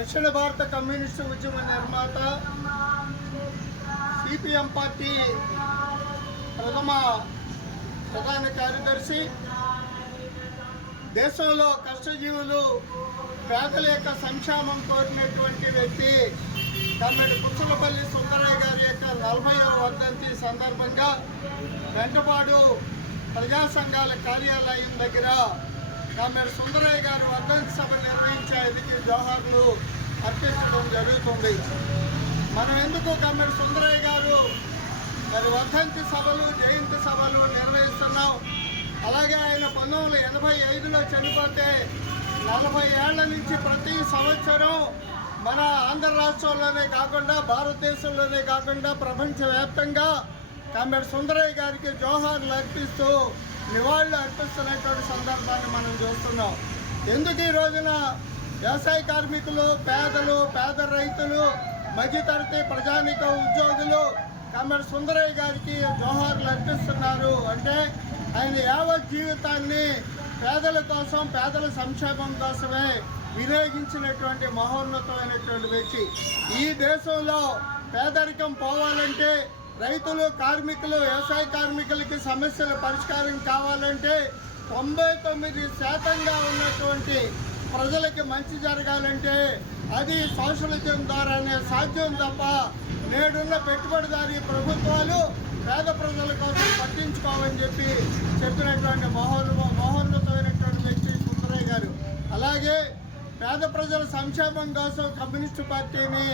దక్షిణ భారత కమ్యూనిస్టు ఉద్యమ నిర్మాత, సిపిఎం పార్టీ ప్రథమ ప్రధాన కార్యదర్శి, దేశంలో కష్టజీవులు పేదల యొక్క సంక్షేమం కోరినటువంటి వ్యక్తి కమ్రేడ్ పుచ్చలపల్లి సుందరయ్య గారి యొక్క 40వ వర్ధంతి సందర్భంగా వెంటపాడు ప్రజా సంఘాల కార్యాలయం దగ్గర కమ్రేడ్ సుందరయ్య గారు వర్ధంతి సభ నిర్వహించేందుకు జోహార్లు అర్పించడం జరుగుతుంది. మనం ఎందుకు కమ్రేడ్ సుందరయ్య గారు వర్ధంతి సభలు, జయంతి సభలు నిర్వహిస్తున్నాం? అలాగే ఆయన 1985లో చనిపోతే 40 ఏళ్ల నుంచి ప్రతి సంవత్సరం మన ఆంధ్ర రాష్ట్రంలోనే కాకుండా, భారతదేశంలోనే కాకుండా ప్రపంచవ్యాప్తంగా కమ్రేడ్ సుందరయ్య గారికి జోహార్లు అర్పిస్తూ నివాళులు అర్పిస్తున్నటువంటి సందర్భాన్ని మనం చూస్తున్నాం. ఎందుకు ఈ రోజున వ్యవసాయ కార్మికులు, పేదలు, పేద రైతులు, మధ్యతరగతి ప్రజానిక ఉద్యోగులు కమ్రేడ్ సుందరయ్య గారికి జోహార్లు అర్పిస్తున్నారు అంటే ఆయన యావత్ జీవితాన్ని పేదల కోసం, పేదల సంక్షేమం కోసమే వినియోగించినటువంటి మహోన్నతమైనటువంటి వ్యక్తి. ఈ దేశంలో పేదరికం పోవాలంటే, రైతులు, కార్మికులు, వ్యవసాయ కార్మికులకి సమస్యల పరిష్కారం కావాలంటే 99% ఉన్నటువంటి ప్రజలకి మంచి జరగాలంటే అది సోషలిజం ద్వారానే సాధ్యం తప్ప నేడున్న పెట్టుబడిదారీ ప్రభుత్వాలు పేద ప్రజల కోసం పట్టించుకోవాలని చెప్పినటువంటి మహోన్నతమైనటువంటి వ్యక్తి సుందరయ్య గారు. అలాగే పేద ప్రజల సంక్షేమం కోసం కమ్యూనిస్టు పార్టీని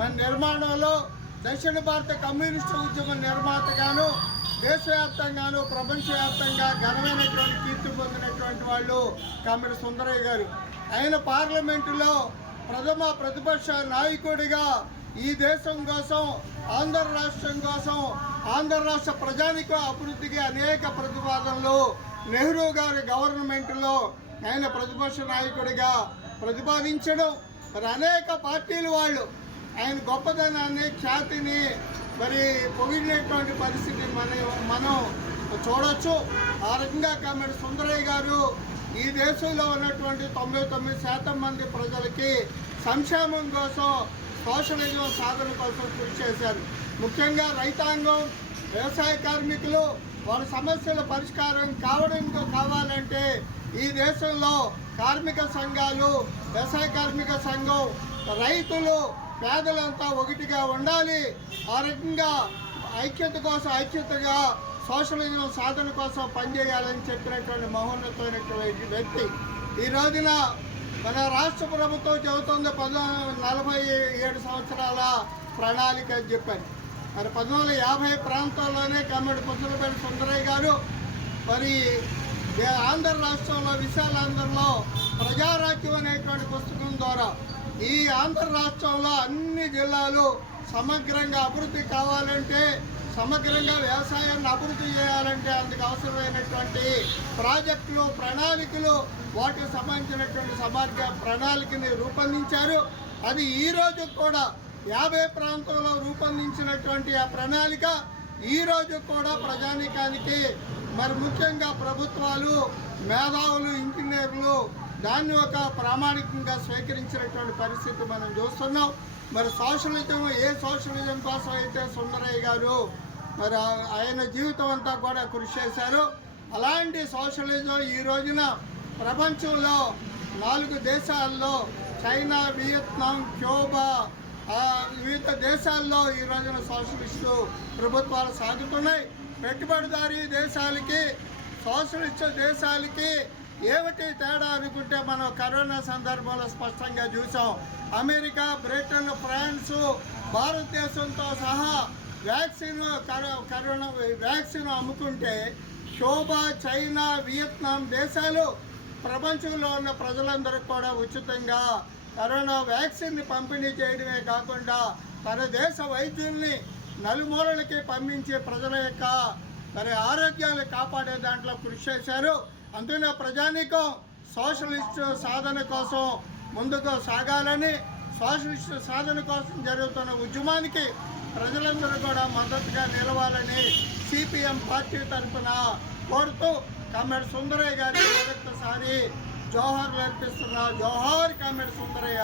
మన నిర్మాణంలో దక్షిణ భారత కమ్యూనిస్టు ఉద్యమ నిర్మాతగాను, దేశవ్యాప్తంగాను, ప్రపంచవ్యాప్తంగా ఘనమైనటువంటి కీర్తి పొందినటువంటి వాళ్ళు కమ్రేడ్ సుందరయ్య గారు. ఆయన పార్లమెంటులో ప్రథమ ప్రతిపక్ష నాయకుడిగా ఈ దేశం కోసం, ఆంధ్ర రాష్ట్రం కోసం, ఆంధ్ర రాష్ట్ర ప్రజానిక అభివృద్ధికి అనేక ప్రతిపాదనలు నెహ్రూ గారి గవర్నమెంట్లో ఆయన ప్రతిపక్ష నాయకుడిగా ప్రతిపాదించడం, మరి అనేక పార్టీలు వాళ్ళు ఆయన గొప్పదనాన్ని, ఖ్యాతిని మరి పొగిడినటువంటి పరిస్థితి మనం చూడవచ్చు. ఆ రకంగా కమ్రేడ్ సుందరయ్య గారు ఈ దేశంలో ఉన్నటువంటి 99% మంది ప్రజలకి సంక్షేమం కోసం, సోషలిజం సాధన కోసం కృషి చేశారు. ముఖ్యంగా రైతాంగం, వ్యవసాయ కార్మికులు వాళ్ళ సమస్యల పరిష్కారం కావాలంటే ఈ దేశంలో కార్మిక సంఘాలు, వ్యవసాయ కార్మిక సంఘం, రైతులు, పేదలంతా ఒకటిగా ఉండాలి. ఆ రకంగా ఐక్యతగా సోషలిజం సాధన కోసం పనిచేయాలని చెప్పినటువంటి మహోన్నతమైనటువంటి వ్యక్తి. ఈ రోజున మన రాష్ట్ర ప్రభుత్వం చెబుతుంది 47 సంవత్సరాల ప్రణాళిక అని చెప్పారు. మరి 1950 ప్రాంతాల్లోనే కమ్రేడ్ పుచ్చలపల్లి సుందరయ్య గారు మరి ఆంధ్ర రాష్ట్రంలో, విశాలాంధ్రలో ప్రజారాజ్యం అనేటువంటి పుస్తకం ద్వారా ఈ ఆంధ్ర రాష్ట్రంలో అన్ని జిల్లాలు సమగ్రంగా అభివృద్ధి కావాలంటే, సమగ్రంగా వ్యవసాయాన్ని అభివృద్ధి చేయాలంటే అందుకు అవసరమైనటువంటి ప్రాజెక్టులు, ప్రణాళికలు, వాటికి సంబంధించినటువంటి సమగ్ర ప్రణాళికని రూపొందించారు. అది ఈరోజు కూడా 50 ప్రాంతంలో రూపొందించినటువంటి ఆ ప్రణాళిక ఈరోజు కూడా ప్రజానీకానికి, మరి ముఖ్యంగా ప్రభుత్వాలు, మేధావులు, ఇంజనీర్లు దాన్ని ఒక ప్రామాణికంగా స్వీకరించినటువంటి పరిస్థితి మనం చూస్తున్నాం. మరి సోషలిజం, ఏ సోషలిజం కోసం అయితే సుందరయ్య గారు మరి ఆయన జీవితం అంతా కూడా కృషి చేశారు, అలాంటి సోషలిజం ఈ రోజున ప్రపంచంలో 4 దేశాల్లో, చైనా, వియత్నాం, క్యూబా, వివిధ దేశాల్లో ఈ రోజున సోషలిస్టు ప్రభుత్వాలు సాగుతున్నాయి. పెట్టుబడిదారీ దేశాలకి, సోషలిస్టు దేశాలకి ఏమిటి తేడా అనుకుంటే మనం కరోనా సందర్భంలో స్పష్టంగా చూసాం. అమెరికా, బ్రిటన్, ఫ్రాన్సు, భారతదేశంతో సహా కరోనా వ్యాక్సిన్ అమ్ముకుంటే క్యూబా, చైనా, వియత్నాం దేశాలు ప్రపంచంలో ఉన్న ప్రజలందరూ కూడా ఉచితంగా కరోనా వ్యాక్సిన్ని పంపిణీ చేయడమే కాకుండా తన దేశ వైద్యుల్ని నలుమూలలకి పంపించే ప్రజల యొక్క మరి ఆరోగ్యాలు కాపాడే దాంట్లో కృషి చేశారు. అందులో ప్రజానీకం సోషలిస్టు సాధన కోసం ముందుకు సాగాలని, సోషలిస్టు సాధన కోసం జరుగుతున్న ఉద్యమానికి ప్రజలందరూ కూడా మద్దతుగా నిలవాలని సిపిఎం పార్టీ తరఫున కోరుతూ కమ్రేడ్ సుందరయ్య గారికి మొదటిసారి జోహార్లు అర్పిస్తున్నా. జోహార్ కమ్రేడ్ సుందరయ్య.